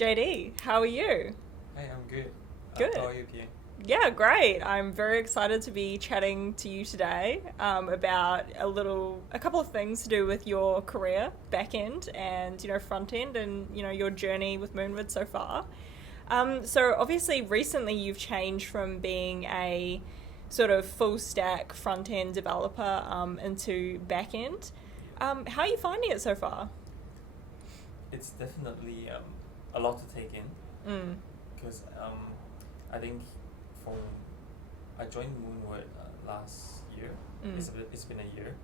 JD, how are you? Hey, I'm good. Good. How are you, Pierre? Yeah, great. I'm very excited to be chatting to you today about a couple of things to do with your career, Backend, and Frontend, and your journey with Moonward so far. So obviously, recently you've changed from being a sort of full stack front end developer into Backend. How are you finding it so far? It's definitely a lot to take in Mm. because I think from I joined Moonward last year. Mm. It's been a year,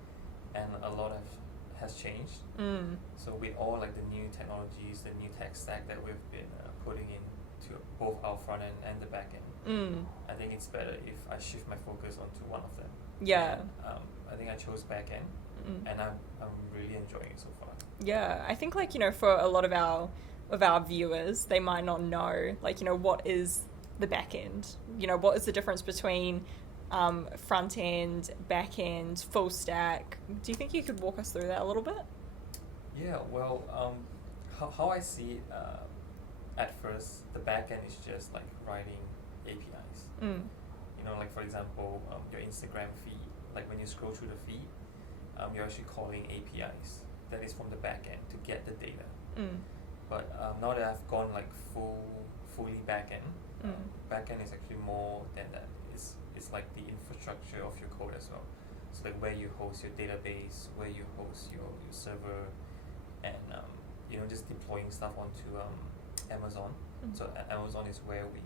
and a lot has changed. Mm. So with all like the new technologies, the new tech stack that we've been putting into both our front end and the back end, Mm. I think it's better if I shift my focus onto one of them. Yeah. And, I think I chose back end, Mm. and I'm really enjoying it so far. Yeah, I think for a lot of our viewers, they might not know what is the back end. What is the difference between front end, back end, full stack? Do you think you could walk us through that a little bit? Yeah, well, how I see it at first, the backend is just like writing APIs. Mm. Like for example, your Instagram feed, like when you scroll through the feed, you're actually calling APIs. That is from the backend to get the data. Mm. But now that I've gone like fully backend, Mm. backend is actually more than that. It's like the infrastructure of your code as well. So like where you host your database, where you host your server, and just deploying stuff onto Amazon. Mm. So Amazon is where we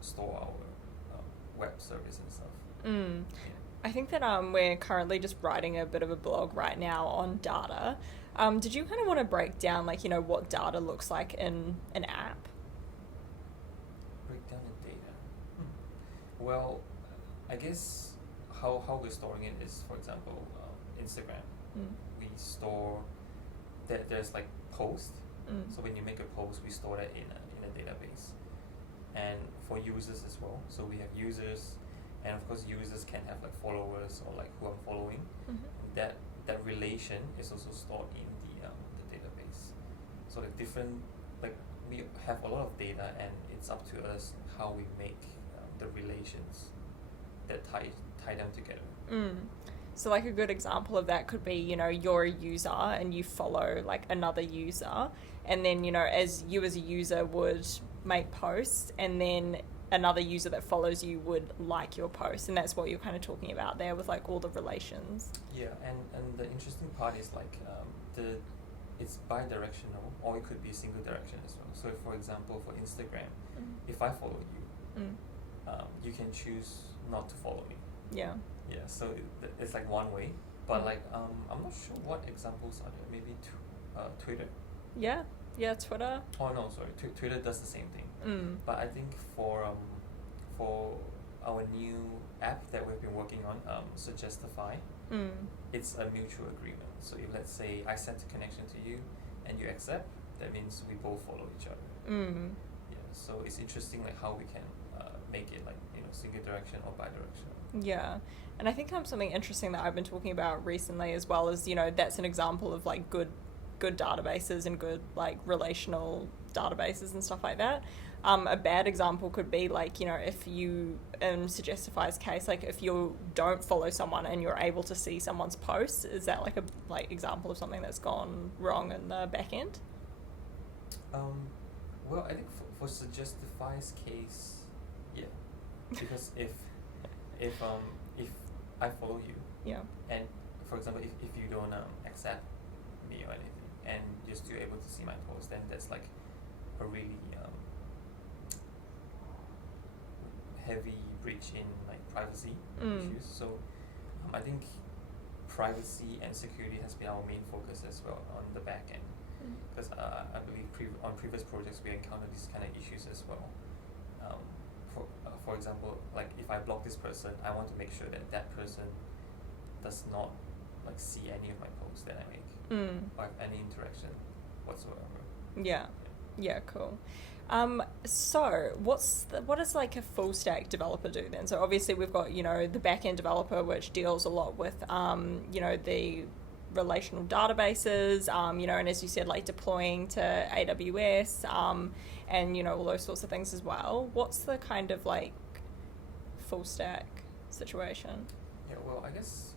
store our web service and stuff. Mm. Yeah. I think that we're currently just writing a bit of a blog right now on data. Did you kind of want to break down what data looks like in an app? Break down the data. Well, I guess how we're storing it is, for example, Instagram. Mm. We store that there's like post. Mm. So when you make a post, we store that in a database, and for users as well. So we have users, and of course users can have like followers or like who I'm following. Mm-hmm. That relation is also stored in the database. So we have a lot of data, and it's up to us how we make the relations that tie them together. Mm. So a good example of that could be, you're a user and you follow another user, and then, as a user would make posts, and then another user that follows you would like your post, and that's what you're kind of talking about there with all the relations. Yeah, and the interesting part is it's bi-directional, or it could be single direction as well. So for example, for Instagram, if I follow you, you can choose not to follow me. Yeah. Yeah, so it's like one way, but I'm not sure what examples are there. Maybe Twitter. Yeah, Twitter. Oh no, sorry, Twitter does the same thing. But I think for our new app that we've been working on, Suggestify, it's a mutual agreement. So if let's say I sent a connection to you and you accept, that means we both follow each other. Yeah, so it's interesting how we can make it single direction or bi-directional. Yeah, and I think something interesting that I've been talking about recently as well is that's an example of good databases and good relational databases and stuff like that. A bad example could be if you, in Suggestify's case, if you don't follow someone and you're able to see someone's posts, is that a example of something that's gone wrong in the back end? Well, I think for Suggestify's case, yeah, because if I follow you, yeah, and for example, if you don't accept me or anything, and you're still able to see my post, then that's a really heavy breach in privacy issues. So I think privacy and security has been our main focus as well on the back end, because I believe on previous projects we encountered these kind of issues as well. For example, if I block this person, I want to make sure that person does not see any of my posts that I make, or have any interaction whatsoever. Yeah, cool. So what does a full stack developer do then? So obviously we've got the back end developer, which deals a lot with the relational databases, and as you said, like deploying to AWS, and all those sorts of things as well. What's the kind of like full stack situation? Yeah, well, I guess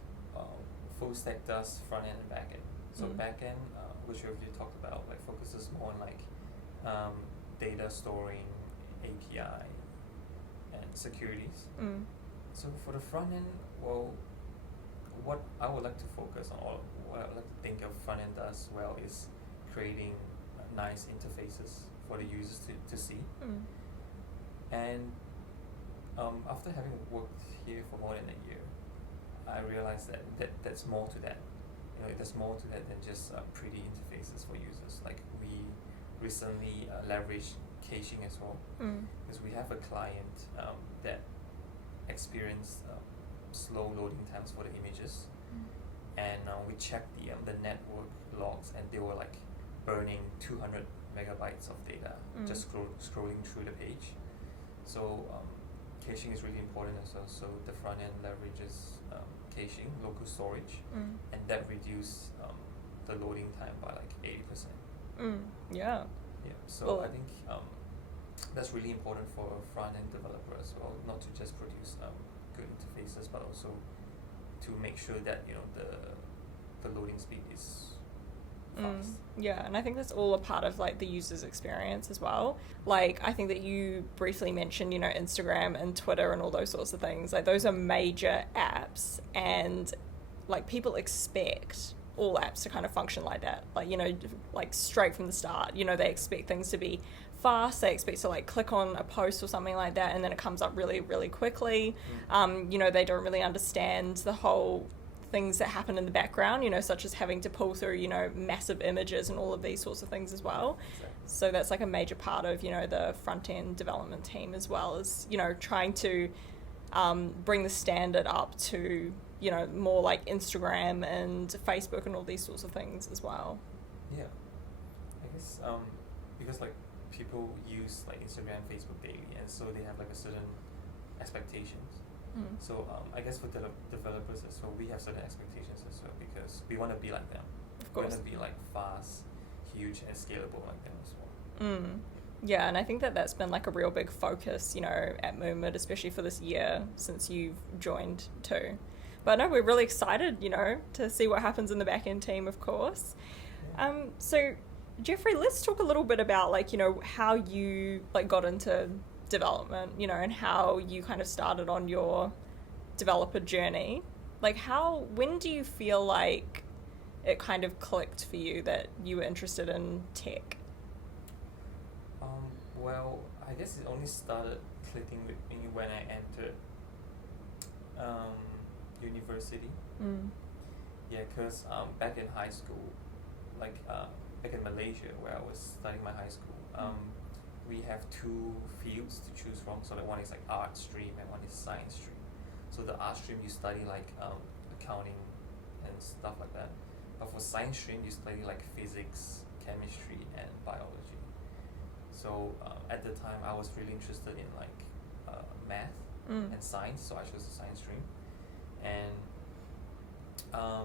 full stack does front end and back end. So back end, which we already talked about, like focuses more on like data storing, API, and securities. So for the front end, well, what I would like to focus on, or what I would like to think of front end does well, is creating nice interfaces for the users to see. And after having worked here for more than a year, I realized that that's more to that. There's more to that than just pretty interfaces for users. Like we recently leveraged caching as well, because we have a client that experienced slow loading times for the images, and we checked the network logs, and they were like burning 200 megabytes of data just scrolling through the page. So caching is really important as well. So the front end leverages caching, local storage, and that reduced the loading time by like 80%. Yeah. So well, I think that's really important for a front end developer as well, not to just produce good interfaces, but also to make sure that the loading speed is fast. Yeah, and I think that's all a part of like the user's experience as well. Like I think that you briefly mentioned, Instagram and Twitter and all those sorts of things. Like those are major apps, and like people expect all apps to kind of function like that. Like, like straight from the start, they expect things to be fast. They expect to like click on a post or something like that, and then it comes up really, really quickly. They don't really understand the whole things that happen in the background, such as having to pull through, massive images and all of these sorts of things as well. Exactly. So that's like a major part of, the front end development team, as well as, trying to bring the standard up to, more like Instagram and Facebook and all these sorts of things as well. Yeah. I guess because like people use like Instagram, Facebook daily, and so they have like a certain expectations. So I guess for developers as well, we have certain expectations as well, because we want to be like them. Of course. We want to be like fast, huge, and scalable like them as well. Yeah, and I think that that's been like a real big focus, at Moonward, especially for this year since you've joined too. But no, we're really excited, to see what happens in the back-end team, of course. So Jeffrey, let's talk a little bit about like, how you like got into development, and how you kind of started on your developer journey. Like when do you feel like it kind of clicked for you that you were interested in tech? Well, I guess it only started clicking with me when I entered university. Yeah, because back in high school, like back in Malaysia where I was studying my high school, we have two fields to choose from. So like one is like art stream and one is science stream. So the art stream you study like accounting and stuff like that. But for science stream you study like physics, chemistry, and biology. So at the time I was really interested in like math and science, so I chose the science stream. And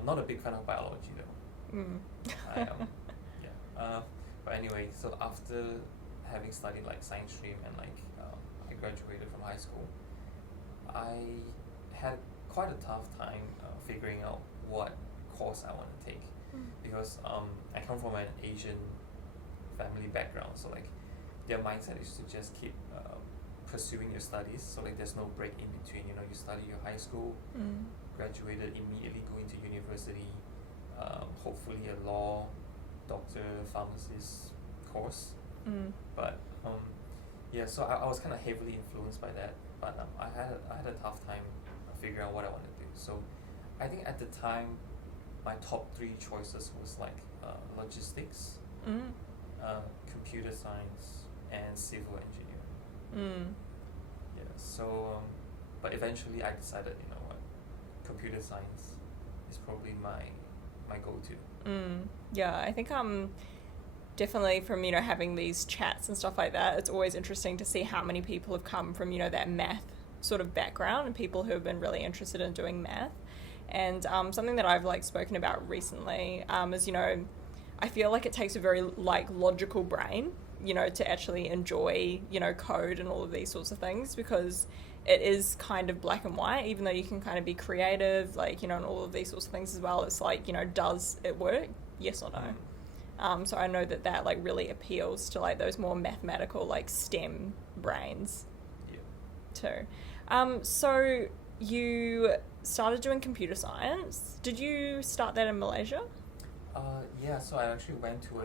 not a big fan of biology though. I am. But anyway, so after having studied like science stream and like I graduated from high school, I had quite a tough time figuring out what course I want to take, because I come from an Asian family background, so like their mindset is to just keep pursuing your studies, so like there's no break in between. You study your high school, graduated, immediately go into university, hopefully a law, doctor, pharmacist course. But so I was kind of heavily influenced by that, but I had a tough time figuring out what I wanted to do. So I think at the time my top 3 choices was like logistics, computer science, and civil engineering. So but eventually I decided, computer science is probably my go-to. Yeah, I think definitely from, having these chats and stuff like that, it's always interesting to see how many people have come from, that math sort of background, and people who have been really interested in doing math. And something that I've like spoken about recently is, you know, I feel like it takes a very like logical brain, you know, to actually enjoy, you know, code and all of these sorts of things, because it is kind of black and white, even though you can kind of be creative, like, you know, and all of these sorts of things as well. It's like, you know, does it work? Yes or no? So I know that that like really appeals to like those more mathematical, like STEM brains too. So you started doing computer science. Did you start that in Malaysia? Yeah, so I actually went to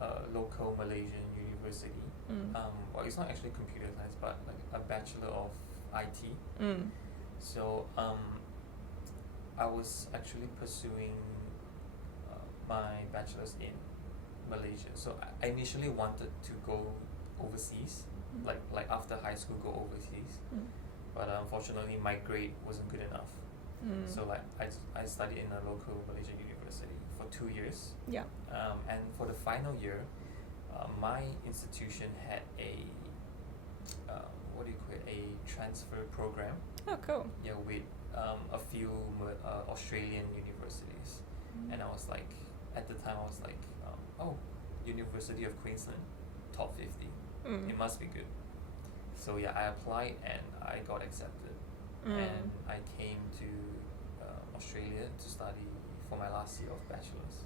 a local Malaysian university. Well, it's not actually computer science, but like a Bachelor of IT. So I was actually pursuing my bachelor's in Malaysia. So I initially wanted to go overseas, like after high school, go overseas. But unfortunately, my grade wasn't good enough. So like I studied in a local Malaysian university for 2 years. Yeah. And for the final year, my institution had a a transfer program. Oh, cool. Yeah, with a few Australian universities, and I was like, at the time I was like, oh, University of Queensland, top 50. It must be good. So yeah, I applied and I got accepted, and I came to Australia to study for my last year of bachelor's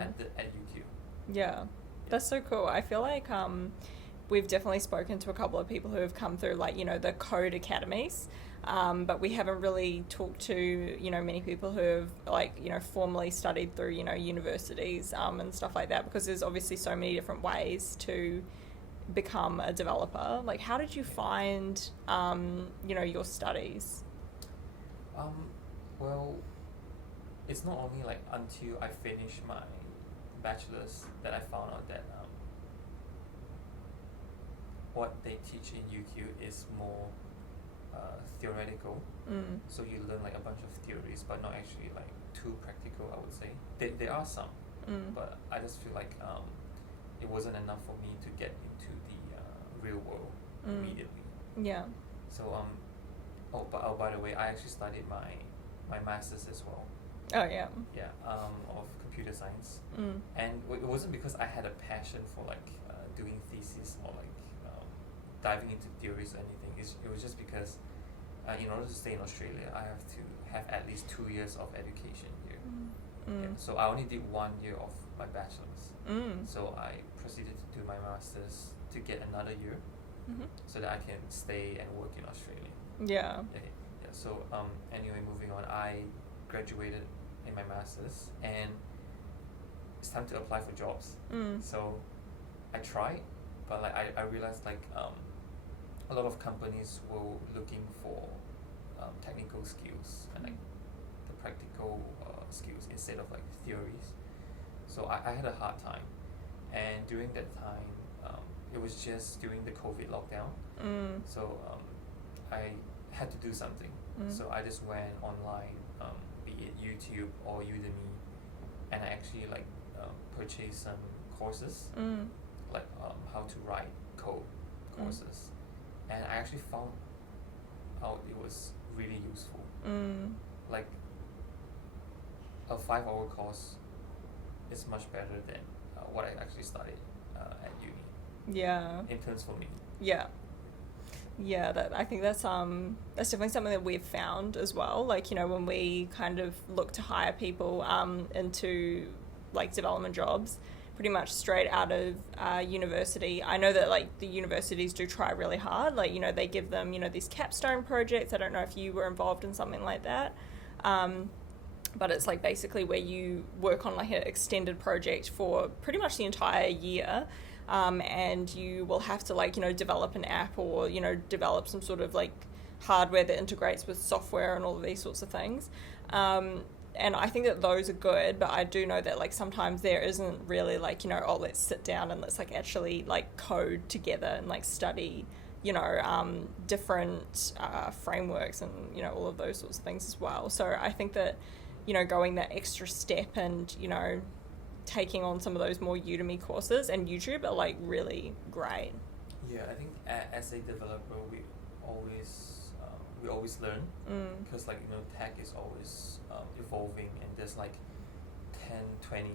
at UQ. Yeah, that's so cool. I feel like we've definitely spoken to a couple of people who have come through, like, you know, the code academies, but we haven't really talked to, you know, many people who have, like, you know, formally studied through, you know, universities and stuff like that, because there's obviously so many different ways to become a developer. Like, how did you find, you know, your studies? Well, it's not only like until I finished my bachelor's that I found out that what they teach in UQ is more theoretical. So you learn like a bunch of theories, but not actually like too practical, I would say. There are some, but I just feel like it wasn't enough for me to get into the real world immediately. Yeah. So by the way, I actually studied my master's as well. Oh, yeah. Yeah, of computer science. And it wasn't because I had a passion for like doing thesis or like diving into theories or anything. It was just because in order to stay in Australia, I have to have at least 2 years of education here. Yeah, so I only did 1 year of my bachelor's. So I proceeded to do my master's to get another year, so that I can stay and work in Australia. Yeah. Yeah. So anyway, moving on, I graduated in my master's, and it's time to apply for jobs. So I tried, but like I realized like a lot of companies were looking for technical skills and like the practical skills instead of like theories. So I had a hard time, and during that time it was just during the COVID lockdown. So I had to do something. So I just went online, be it YouTube or Udemy, and I actually like purchased some courses, like how to write code courses, and I actually found out it was really useful. Like a 5-hour course is much better than what I actually studied at uni. Yeah. In terms for me. Yeah. Yeah, I think that's definitely something that we've found as well. Like, you know, when we kind of look to hire people into like development jobs, pretty much straight out of university. I know that like the universities do try really hard. Like, you know, they give them, you know, these capstone projects. I don't know if you were involved in something like that. But it's like basically where you work on like an extended project for pretty much the entire year. And you will have to like, you know, develop an app or, you know, develop some sort of like hardware that integrates with software and all of these sorts of things. And I think that those are good, but I do know that like sometimes there isn't really like, you know, oh, let's sit down and let's like actually like code together and like study, you know, different frameworks and, you know, all of those sorts of things as well. So I think that, you know, going that extra step and, you know, taking on some of those more Udemy courses and YouTube are like really great. Yeah, I think as a developer, we always we always learn, because like tech is always evolving, and there's like 10, 20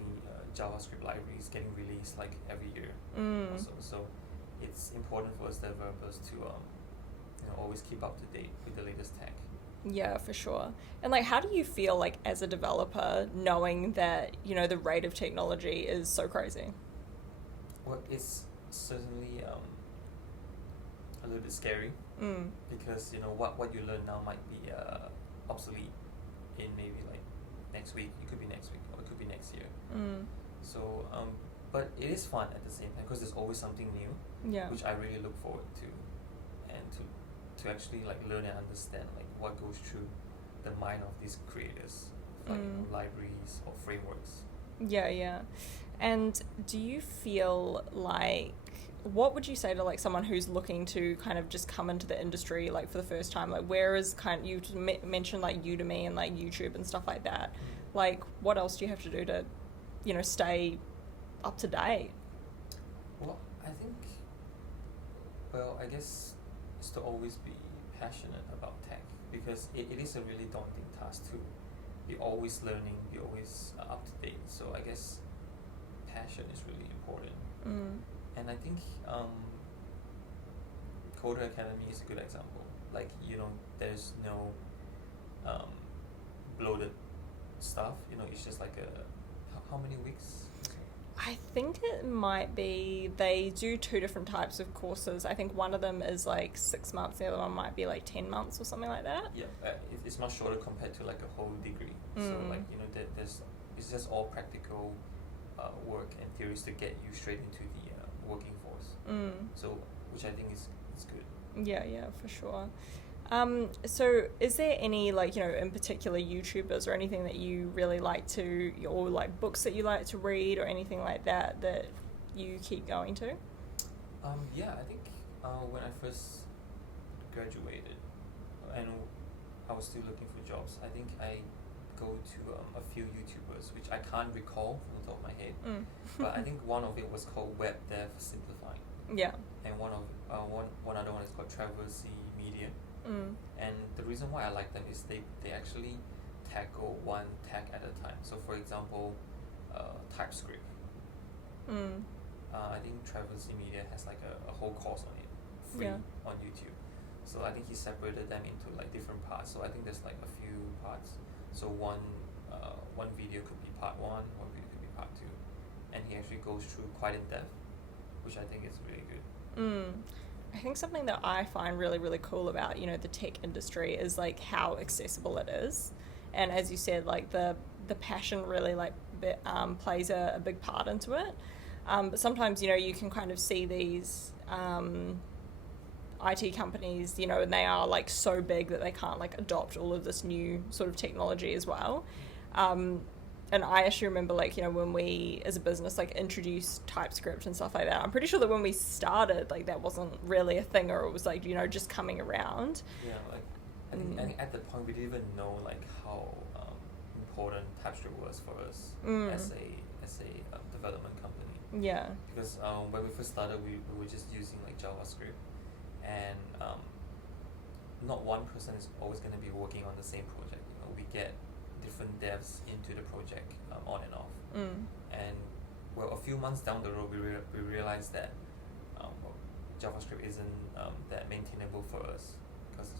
JavaScript libraries getting released like every year. Also. So it's important for us developers to always keep up to date with the latest tech. Yeah, for sure. And like, how do you feel like as a developer knowing that the rate of technology is so crazy? Well, it's certainly a little bit scary, because what you learn now might be obsolete in maybe like next week. It could be next week, or it could be next year. So but it is fun at the same time, because there's always something new, which I really look forward to, and to actually like learn and understand like what goes through the mind of these creators, like libraries or frameworks. Yeah. And do you feel like, what would you say to like someone who's looking to kind of just come into the industry like for the first time? Like, where is you mentioned like Udemy and like YouTube and stuff like that. Like, what else do you have to do to stay up to date? Well, I guess it's to always be passionate about tech, because it is a really daunting task to be always learning, be always up to date. So I guess passion is really important. And I think Coder Academy is a good example. Like, there's no bloated stuff. It's just like how many weeks? I think it might be, they do 2 different types of courses. I think one of them is like 6 months, the other one might be like 10 months or something like that. Yeah, it's much shorter compared to like a whole degree. So like, it's just all practical work and theories to get you straight into the working force. So, which I think is good. Yeah, for sure. So is there any like, in particular YouTubers or anything that you really like to, or like books that you like to read or anything like that you keep going to? Yeah, I think when I first graduated and I was still looking for jobs, I think I go to a few YouTubers, which I can't recall from the top of my head, but I think one of it was called Web Dev Simplified. Yeah. And one other one is called Traversy Media. And the reason why I like them is they actually tackle one tag at a time. So for example, TypeScript. I think Traversy Media has like a whole course on it, free on YouTube. So I think he separated them into like different parts. So I think there's like a few parts. So one video could be part 1, one video could be part 2, and he actually goes through quite in depth, which I think is really good. I think something that I find really, really cool about, the tech industry is like how accessible it is. And as you said, like the passion really like plays a big part into it. But sometimes, you can kind of see these IT companies, and they are like so big that they can't like adopt all of this new sort of technology as well. And I actually remember like, when we as a business like introduced TypeScript and stuff like that, I'm pretty sure that when we started, like that wasn't really a thing, or it was like, just coming around. Yeah, like I think at that point we didn't even know like how important TypeScript was for us as a development company. Yeah. Because when we first started, we were just using like JavaScript, and not one person is always going to be working on the same project. We get different devs into the project on and off. And well, a few months down the road, we realized that JavaScript isn't that maintainable for us, because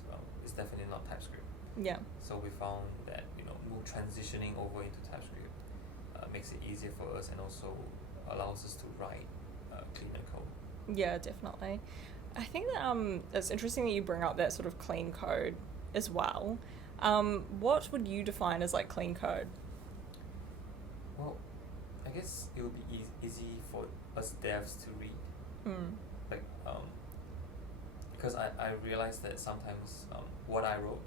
it's definitely not TypeScript. Yeah. So we found that transitioning over into TypeScript makes it easier for us, and also allows us to write cleaner code. Yeah, definitely. I think that it's interesting that you bring up that sort of clean code as well. What would you define as like clean code? Well, I guess it would be easy for us devs to read. Like, because I realized that sometimes what I wrote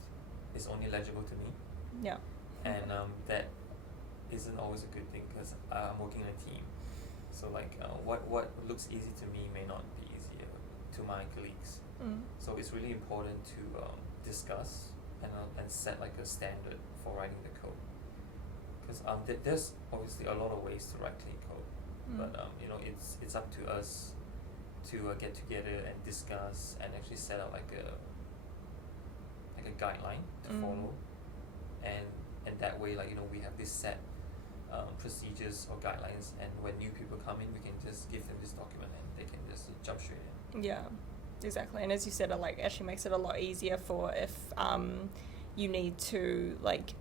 is only legible to me. Yeah. And that isn't always a good thing, because I'm working in a team. So like what looks easy to me may not be easier to my colleagues. So it's really important to discuss and set like a standard for writing the code. Because there's obviously a lot of ways to write clean code, but it's up to us to get together and discuss and actually set out like like a guideline to follow, and that way, like, you know, we have this set procedures or guidelines, and when new people come in, we can just give them this document and they can just jump straight in. Yeah, exactly. And as you said, it like actually makes it a lot easier for if you need to like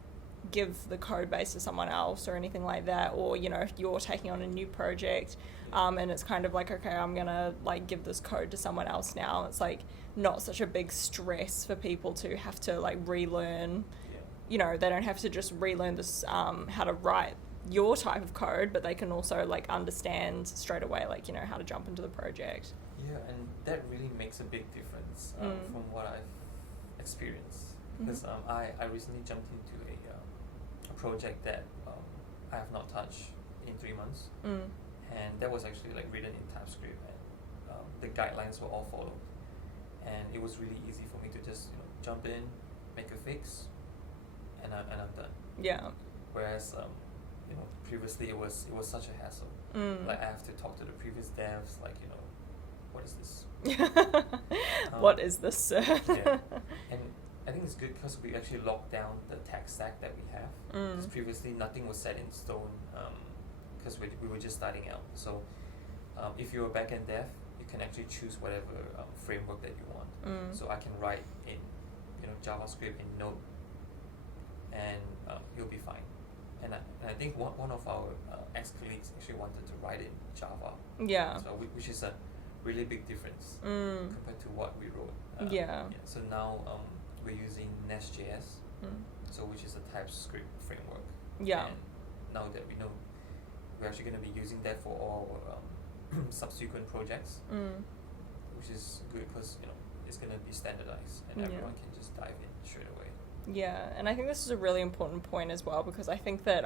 give the code base to someone else or anything like that, or you know, if you're taking on a new project and it's kind of like, okay, I'm gonna like give this code to someone else now. It's like not such a big stress for people to have to like relearn. You know, they don't have to just relearn this how to write your type of code, but they can also like understand straight away, like, you know, how to jump into the project. Yeah, and that really makes a big difference from what I've experienced. Because I recently jumped into a project that I have not touched in 3 months, and that was actually like written in TypeScript, and the guidelines were all followed, and it was really easy for me to just, you know, jump in, make a fix, and I'm done. Yeah. Whereas you know, previously it was such a hassle. Like I have to talk to the previous devs, like, you know, what is this? What is this, sir? Yeah. And I think it's good because we actually locked down the tech stack that we have. Because previously nothing was set in stone, because we were just starting out. So if you're a backend dev, you can actually choose whatever framework that you want. So I can write in, you know, JavaScript in Node, and you'll be fine. And I think one of our ex-colleagues actually wanted to write in Java. Yeah. So which is a really big difference compared to what we wrote. So now we're using Nest.js, so which is a TypeScript framework. Yeah. And now that we know, we're actually going to be using that for all subsequent projects, which is good because, you know, it's going to be standardized and everyone can just dive in straight away. Yeah, and I think this is a really important point as well, because I think that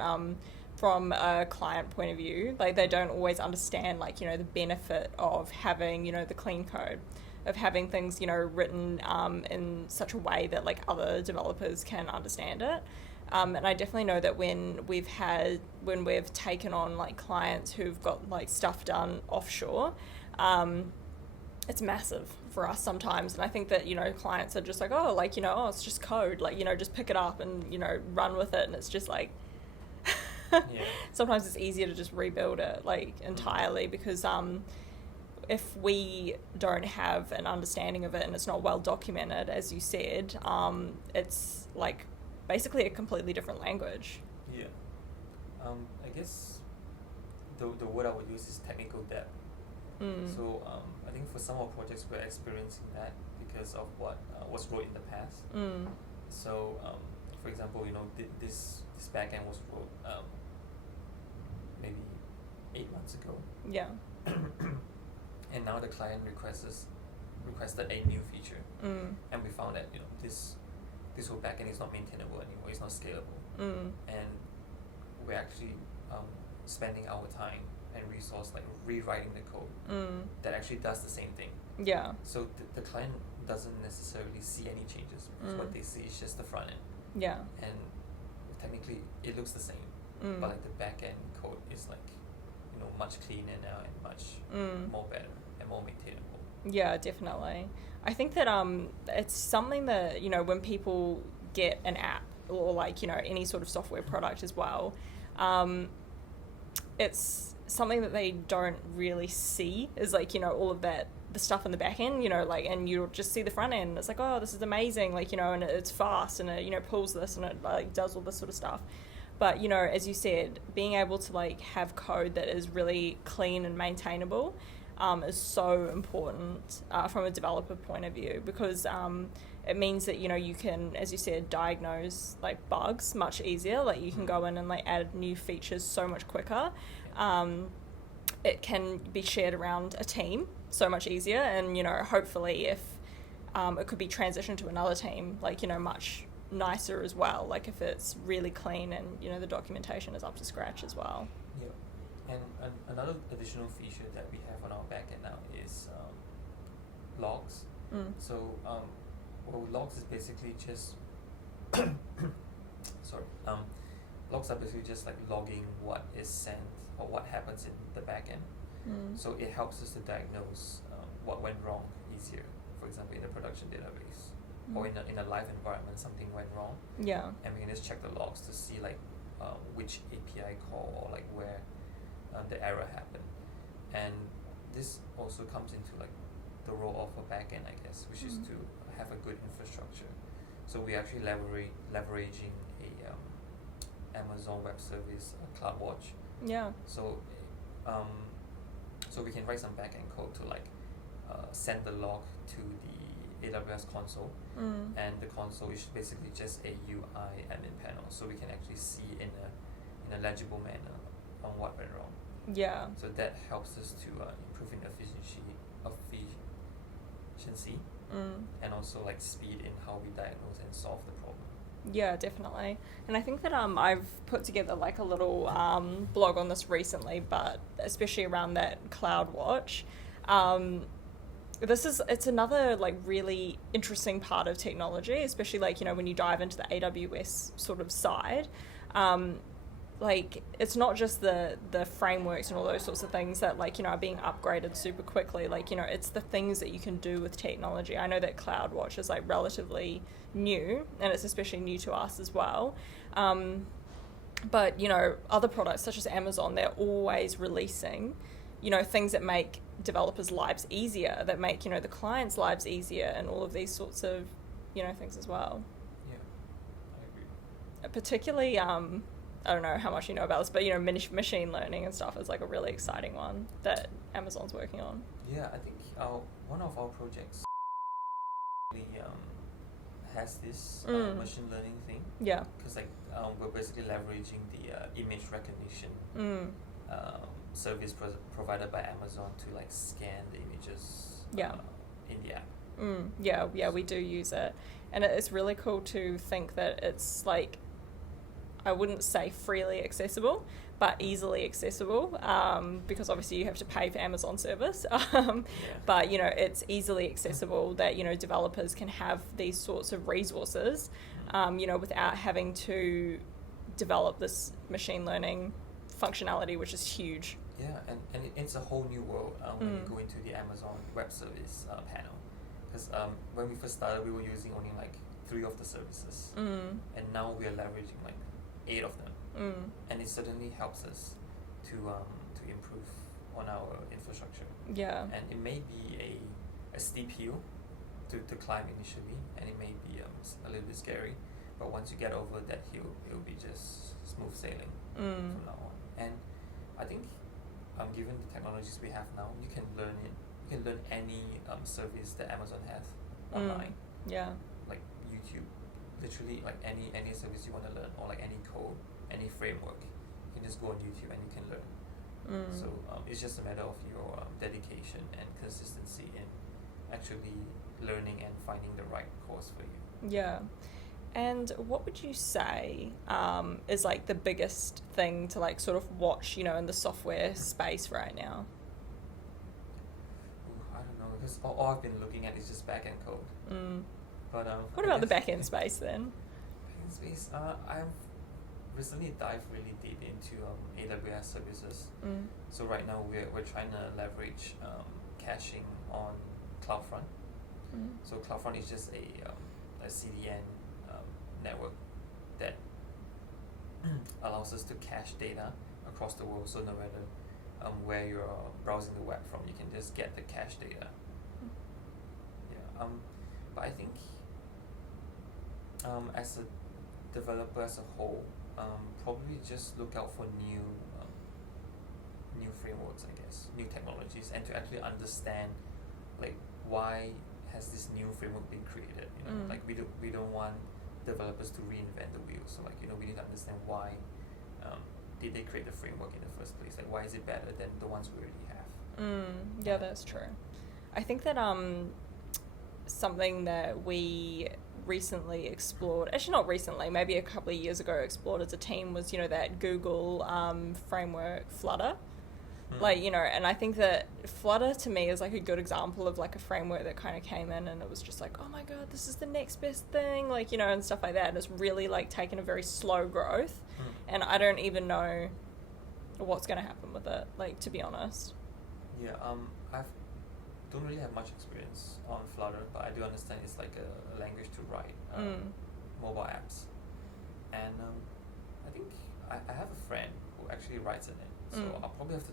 from a client point of view, like they don't always understand, like, you know, the benefit of having, you know, the clean code, of having things, you know, written in such a way that like other developers can understand it. And I definitely know that when we've taken on like clients who've got like stuff done offshore, it's massive for us sometimes. And I think that, you know, clients are just like, oh, like, you know, oh, it's just code, like, you know, just pick it up and, you know, run with it. And it's just like, sometimes it's easier to just rebuild it like entirely, because if we don't have an understanding of it and it's not well documented, as you said, it's like basically a completely different language. Yeah. I guess the word I would use is technical debt. So I think for some of our projects we're experiencing that because of what was wrote in the past. So for example, you know, this backend was wrote maybe 8 months ago. Yeah. And now the client requested a new feature, and we found that, you know, this whole backend is not maintainable anymore. It's not scalable, and we're actually spending our time and resource like rewriting the code that actually does the same thing. Yeah. So the client doesn't necessarily see any changes, because what they see is just the front end. Yeah. And technically it looks the same, but like the back end code is like, you know, much cleaner now and much more better and more maintainable. Yeah, definitely. I think that it's something that, you know, when people get an app or like, you know, any sort of software product as well, it's something that they don't really see is like, you know, all of that, the stuff in the back end, you know, like, and you'll just see the front end. It's like, oh, this is amazing, like, you know, and it's fast and it, you know, pulls this and it like does all this sort of stuff. But, you know, as you said, being able to like have code that is really clean and maintainable is so important from a developer point of view, because it means that, you know, you can, as you said, diagnose like bugs much easier. Like you can go in and like add new features so much quicker. It can be shared around a team so much easier, and, you know, hopefully if it could be transitioned to another team, like, you know, much nicer as well, like if it's really clean and, you know, the documentation is up to scratch as well. Yeah. And another additional feature that we have on our backend now is logs. So well, logs is basically just logs are basically just like logging what is sent or what happens in the backend. So it helps us to diagnose what went wrong easier, for example, in the production database. or in a live environment something went wrong. Yeah. And we can just check the logs to see like which API call or like where the error happened. And this also comes into like the role of a backend, I guess, which is to have a good infrastructure. So we're actually leveraging a Amazon Web Service, Cloudwatch. Yeah. So we can write some backend code to like send the log to the AWS console, and the console is basically just a UI admin panel, so we can actually see in a legible manner on what went wrong. Yeah. So that helps us to improve in efficiency, and also like speed in how we diagnose and solve the problem. Yeah, definitely. And I think that I've put together like a little blog on this recently, but especially around that Cloudwatch. It's another like really interesting part of technology, especially like, you know, when you dive into the AWS sort of side. Like, it's not just the frameworks and all those sorts of things that, like, you know, are being upgraded super quickly. Like, you know, it's the things that you can do with technology. I know that Cloudwatch is, like, relatively new, and it's especially new to us as well. But, you know, other products such as Amazon, they're always releasing, you know, things that make developers' lives easier, that make, you know, the clients' lives easier, and all of these sorts of, you know, things as well. Yeah, I agree. Particularly, I don't know how much you know about this, but, you know, machine learning and stuff is like a really exciting one that Amazon's working on. Yeah, I think one of our projects really has this machine learning thing. Yeah. Because like we're basically leveraging the image recognition service provided by Amazon to like scan the images in the app. Yeah, we do use it. And it's really cool to think that it's like, I wouldn't say freely accessible, but easily accessible, because obviously you have to pay for Amazon service. But, you know, it's easily accessible that, you know, developers can have these sorts of resources, you know, without having to develop this machine learning functionality, which is huge. Yeah, and it's a whole new world when you go into the Amazon Web Service panel. Because when we first started, we were using only like 3 of the services. And now we are leveraging like 8 of them, and it certainly helps us to improve on our infrastructure. Yeah, and it may be a steep hill to climb initially, and it may be a little bit scary, but once you get over that hill, it will be just smooth sailing from now on. And I think, given the technologies we have now, you can learn it. You can learn any service that Amazon has online. Yeah, like YouTube. Literally, like any service you want to learn, or like any code, any framework, you can just go on YouTube and you can learn. So it's just a matter of your dedication and consistency in actually learning and finding the right course for you. Yeah. And what would you say is like the biggest thing to like sort of watch, you know, in the software space right now? I don't know, because all I've been looking at is just backend code. But what about the backend space then? Backend space, I've recently dived really deep into AWS services. So right now we're trying to leverage caching on CloudFront. So CloudFront is just a CDN network that allows us to cache data across the world. So no matter where you're browsing the web from, you can just get the cache data. Yeah. But I think as a developer as a whole, probably just look out for new frameworks, I guess, new technologies, and to actually understand like why has this new framework been created. You know, like we don't want developers to reinvent the wheel. So like, you know, we need to understand why did they create the framework in the first place? Like, why is it better than the ones we already have? Yeah, that's true. I think that something that we recently explored, actually not recently, maybe a couple of years ago explored as a team was, you know, that Google framework Flutter. Like, you know, and I think that Flutter to me is like a good example of like a framework that kind of came in and it was just like, oh my god, this is the next best thing, like, you know, and stuff like that. And it's really like taken a very slow growth, and I don't even know what's going to happen with it, like, to be honest. Yeah, don't really have much experience on Flutter, but I do understand it's like a language to write mobile apps. And I think I have a friend who actually writes in it, so I'll probably have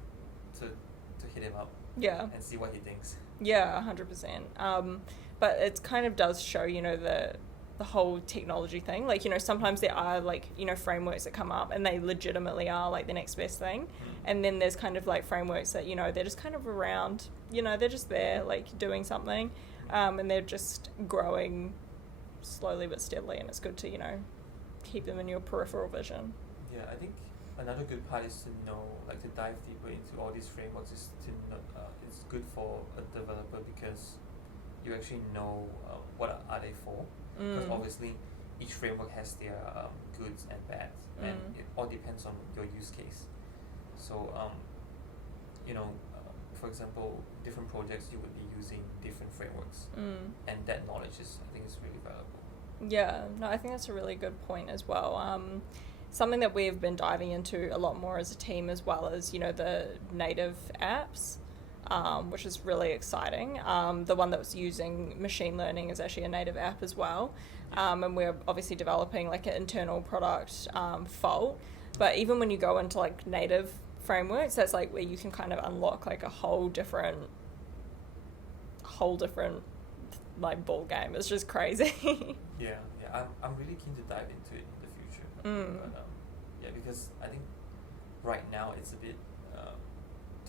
to hit him up and see what he thinks. Yeah, 100%. But it kind of does show, you know, the whole technology thing. Like, you know, sometimes there are, like, you know, frameworks that come up and they legitimately are, like, the next best thing. And then there's kind of, like, frameworks that, you know, they're just kind of around, you know, they're just there, like, doing something. And they're just growing slowly but steadily. And it's good to, you know, keep them in your peripheral vision. Yeah, I think another good part is to know, like, to dive deeper into all these frameworks is to know, it's good for a developer because you actually know what are they for. Because obviously each framework has their goods and bads, and it all depends on your use case. So, you know, for example, different projects you would be using different frameworks, and that knowledge I think is really valuable. Yeah, no, I think that's a really good point as well. Something that we've been diving into a lot more as a team, as well as, you know, the native apps, which is really exciting. The one that was using machine learning is actually a native app as well. And we're obviously developing like an internal product, Fault. But even when you go into like native frameworks, that's like where you can kind of unlock like a whole different like ball game. It's just crazy. Yeah, I'm really keen to dive into it in the future. But, yeah, because I think right now it's a bit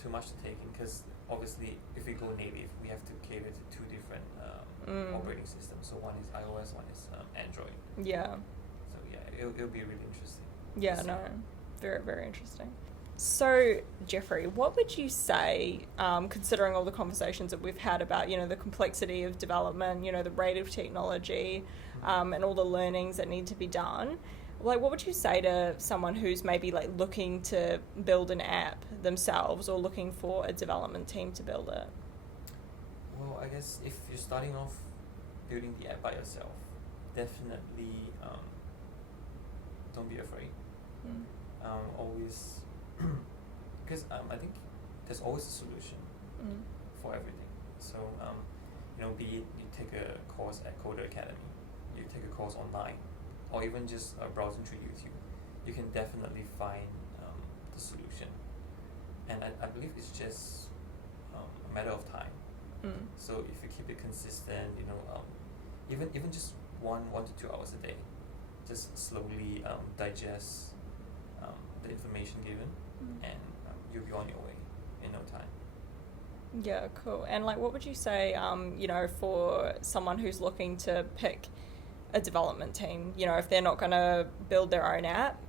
too much to take in, because obviously if we go native, we have to cater to two different operating systems. So one is iOS, one is Android. Yeah. So yeah, it'll be really interesting. Yeah, no, very, very interesting. So, Jeffrey, what would you say, considering all the conversations that we've had about, you know, the complexity of development, you know, the rate of technology, and all the learnings that need to be done, like, what would you say to someone who's maybe, like, looking to build an app themselves or looking for a development team to build it? Well, I guess if you're starting off building the app by yourself, definitely don't be afraid. Always... because I think there's always a solution for everything. So, you know, be it you take a course at Coder Academy, you take a course online, or even just browsing through YouTube, you can definitely find the solution. And I believe it's just a matter of time. So if you keep it consistent, you know, even just 1 to 2 hours a day, just slowly digest the information given, and you'll be on your way in no time. Yeah, cool. And like, what would you say, you know, for someone who's looking to pick a development team, you know, if they're not going to build their own app,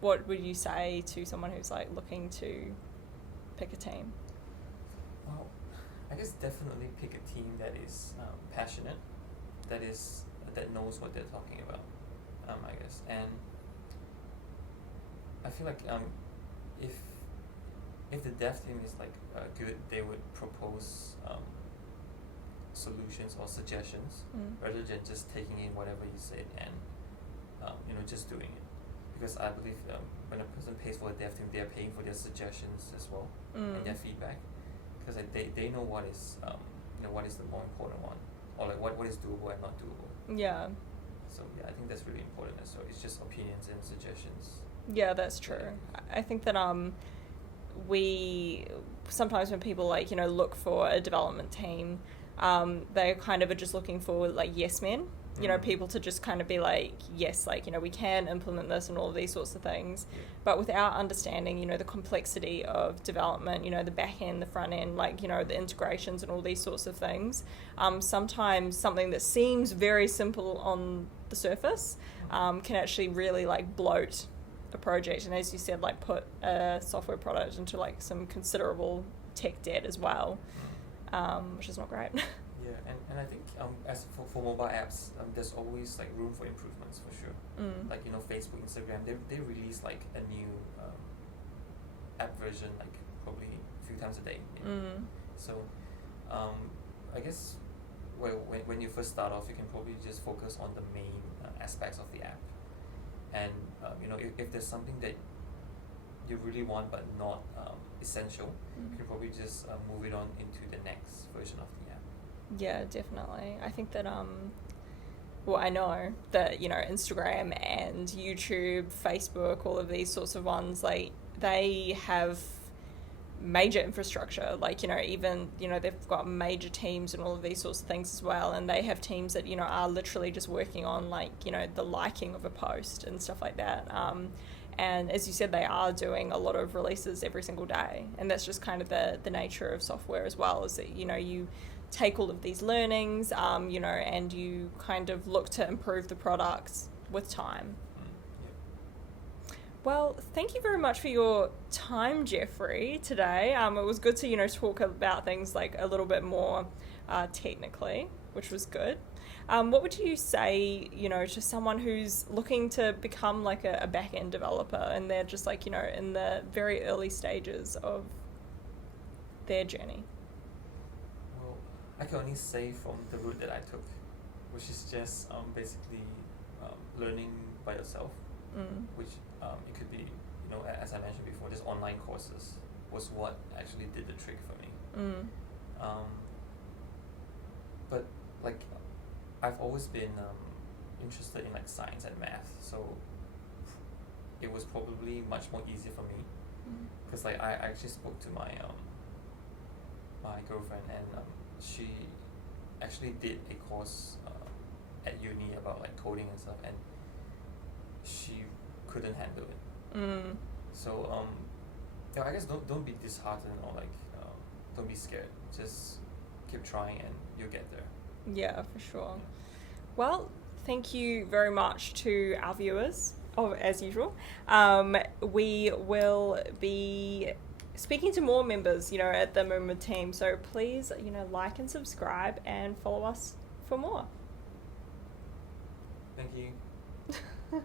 what would you say to someone who's like looking to pick a team? Well, I guess definitely pick a team that is passionate, that knows what they're talking about, I guess. And I feel like if the dev team is like good, they would propose solutions or suggestions rather than just taking in whatever you said and you know, just doing it. Because I believe when a person pays for a dev team, they are paying for their suggestions as well and their feedback, because like, they know what is you know, what is the more important one, or like what is doable and not doable. Yeah. So yeah, I think that's really important as well. It's just opinions and suggestions. Yeah, that's true. I think that we sometimes when people like, you know, look for a development team, they kind of are just looking for like yes men, you know, people to just kind of be like, yes, like, you know, we can implement this and all of these sorts of things, but without understanding, you know, the complexity of development, you know, the back end, the front end, like, you know, the integrations and all these sorts of things. Sometimes something that seems very simple on the surface can actually really like bloat a project, and as you said, like put a software product into like some considerable tech debt as well, which is not great. Yeah, and I think as for mobile apps, there's always like room for improvements for sure. Like, you know, Facebook, Instagram, they release like a new app version like probably a few times a day. So I guess when you first start off, you can probably just focus on the main aspects of the app. And you know, if there's something that you really want but not essential, you can probably just move it on into the next version version of the app. Yeah, definitely. I think that well, I know that, you know, Instagram and YouTube, Facebook, all of these sorts of ones, like, they have major infrastructure, like, you know, even, you know, they've got major teams and all of these sorts of things as well, and they have teams that, you know, are literally just working on, like, you know, the liking of a post and stuff like that. And as you said, they are doing a lot of releases every single day, and that's just kind of the nature of software as well, is that, you know, you take all of these learnings, you know, and you kind of look to improve the products with time. Well, thank you very much for your time, Jeffrey, today. It was good to, you know, talk about things like a little bit more technically, which was good. What would you say, you know, to someone who's looking to become like a back-end developer, and they're just like, you know, in the very early stages of their journey? Well, I can only say from the route that I took, which is just basically learning by yourself, which it could be, you know, as I mentioned before, just online courses was what actually did the trick for me. But like, I've always been interested in like science and math, so it was probably much more easier for me, because like I actually spoke to my my girlfriend, and she actually did a course at uni about like coding and stuff, and she couldn't handle it. So yeah, I guess don't be disheartened, or like don't be scared. Just keep trying and you'll get there. Yeah, for sure. Well, thank you very much to our viewers, as usual. We will be speaking to more members, you know, at the Moonward team. So please, you know, like and subscribe and follow us for more. Thank you.